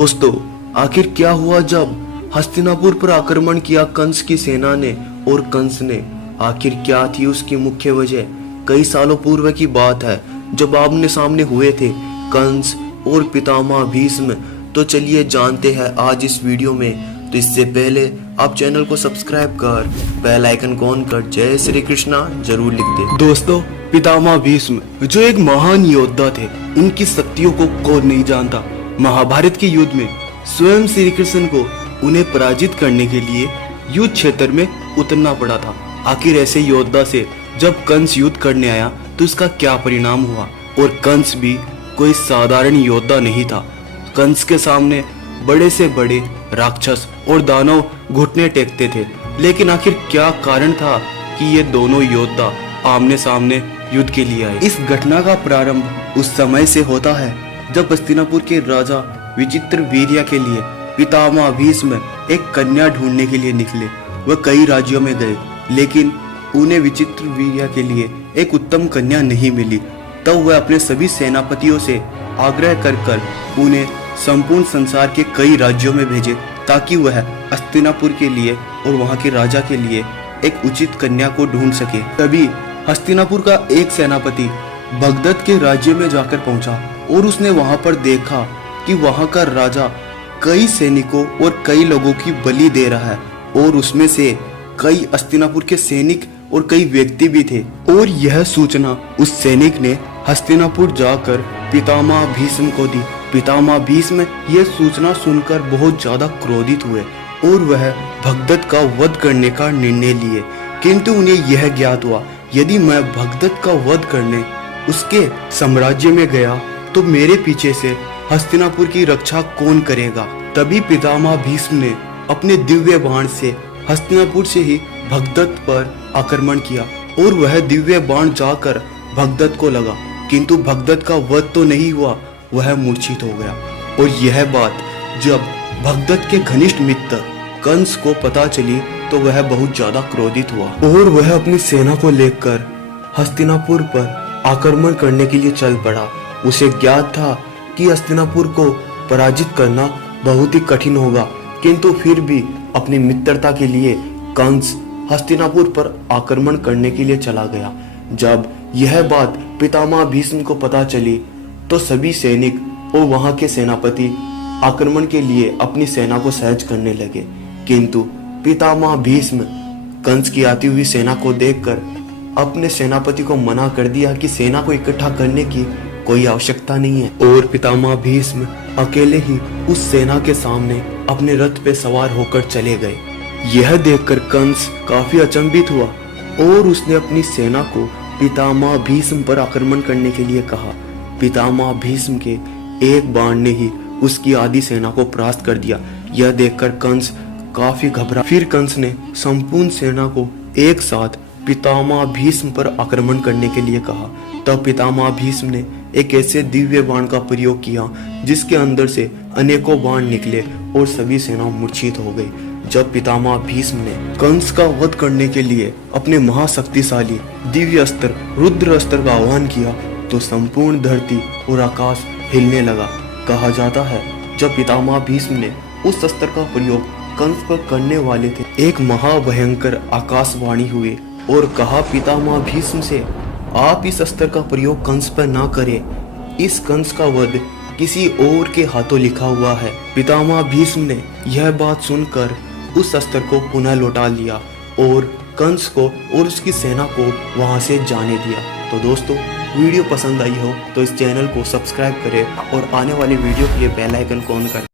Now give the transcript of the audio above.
दोस्तों, आखिर क्या हुआ जब हस्तिनापुर पर आक्रमण किया कंस की सेना ने और कंस ने? आखिर क्या थी उसकी मुख्य वजह? कई सालों पूर्व की बात है जब आमने सामने हुए थे कंस और पितामह भीष्म। तो चलिए जानते हैं आज इस वीडियो में। तो इससे पहले आप चैनल को सब्सक्राइब कर बेल आइकन को ऑन कर जय श्री कृष्णा जरूर लिख दे। दोस्तों, पितामह भीष्म जो एक महान योद्धा थे, उनकी शक्तियों को कौन नहीं जानता। महाभारत के युद्ध में स्वयं श्री कृष्ण को उन्हें पराजित करने के लिए युद्ध क्षेत्र में उतरना पड़ा था। आखिर ऐसे योद्धा से जब कंस युद्ध करने आया तो उसका क्या परिणाम हुआ? और कंस भी कोई साधारण योद्धा नहीं था। कंस के सामने बड़े से बड़े राक्षस और दानव घुटने टेकते थे। लेकिन आखिर क्या कारण था कि ये दोनों योद्धा आमने सामने युद्ध के लिए आए? इस घटना का प्रारंभ उस समय से होता है जब हस्तिनापुर के राजा विचित्रवीर्य के लिए पितामह भीष्म एक कन्या ढूंढने के लिए निकले। वह कई राज्यों में गए, लेकिन उन्हें विचित्रवीर्य के लिए एक उत्तम कन्या नहीं मिली। तब वह अपने सभी सेनापतियों से आग्रह कर उन्हें संपूर्ण संसार के कई राज्यों में भेजे ताकि वह हस्तिनापुर के लिए और वहां के राजा के लिए एक उचित कन्या को ढूंढ सके। तभी हस्तिनापुर का एक सेनापति भगदत्त के राज्य में जाकर पहुंचा और उसने वहां पर देखा कि वहां का राजा कई सैनिकों और कई लोगों की बलि दे रहा है और उसमें से कई हस्तिनापुर के सैनिक और कई व्यक्ति भी थे। और यह सूचना उस सैनिक ने हस्तिनापुर जाकर पितामह भीष्म को दी। पितामह भीष्म यह सूचना सुनकर बहुत ज्यादा क्रोधित हुए और वह भगदत्त का वध करने का निर्णय लिए। किंतु उन्हें यह ज्ञात हुआ, यदि मैं भगदत्त का वध करने उसके साम्राज्य में गया तो मेरे पीछे से हस्तिनापुर की रक्षा कौन करेगा? तभी पितामह भीष्म ने अपने दिव्य बाण से हस्तिनापुर से ही भगदत्त पर आक्रमण किया और वह दिव्य बाण जाकर भगदत्त को लगा। किंतु भगदत्त का वध तो नहीं हुआ, वह मूर्छित हो गया। और यह बात जब भगदत्त के घनिष्ठ मित्र कंस को पता चली तो वह बहुत ज्यादा क्रोधित हुआ और वह अपनी सेना को लेकर हस्तिनापुर पर आक्रमण करने के लिए चल पड़ा। उसे ज्ञात था कि हस्तिनापुर को पराजित करना बहुत ही कठिन होगा, किंतु फिर भी अपनी मित्रता के लिए कंस हस्तिनापुर पर आक्रमण करने के लिए चला गया। जब यह बात पितामह भीष्म को पता चली तो सभी सैनिक और वहां के सेनापति आक्रमण के लिए अपनी सेना को सज्ज करने लगे। किंतु पितामह भीष्म कंस की आती हुई सेना को देखकर अपने सेनापति को मना कर दिया कि सेना को इकट्ठा करने की कोई आवश्यकता नहीं है। और पितामह भीष्म अकेले ही उस सेना के सामने अपने रथ पे सवार होकर चले गए। यह देखकर कंस काफी अचंभित हुआ और उसने अपनी सेना को पितामह भीष्म पर आक्रमण करने के लिए कहा। पितामह भीष्म के एक बाण ने ही उसकी आधी सेना को परास्त कर दिया। यह देखकर कंस काफी घबरा। फिर कंस ने संपूर्ण सेना को एक साथ पितामह भीष्म पर आक्रमण करने के लिए कहा। तब पितामह भीष्म ने एक ऐसे दिव्य बाण का प्रयोग किया जिसके अंदर से अनेकों बाण निकले और सभी सेना मूर्छित हो गई। जब पितामह भीष्म ने कंस का वध करने के लिए अपने महाशक्तिशाली दिव्य अस्त्र रुद्र अस्त्र का आह्वान किया तो संपूर्ण धरती और आकाश हिलने लगा। कहा जाता है जब पितामह भीष्म ने उस अस्त्र का प्रयोग कंस पर करने वाले थे, एक महाभयंकर आकाशवाणी हुई और कहा पितामह भीष्म से, आप इस अस्त्र का प्रयोग कंस पर ना करें। इस कंस का वध किसी और के हाथों लिखा हुआ है। पितामह भीष्म ने यह बात सुनकर उस अस्त्र को पुनः लौटा लिया और कंस को और उसकी सेना को वहां से जाने दिया। तो दोस्तों, वीडियो पसंद आई हो तो इस चैनल को सब्सक्राइब करें और आने वाली वीडियो के लिए बेल आइकन को ऑन करें।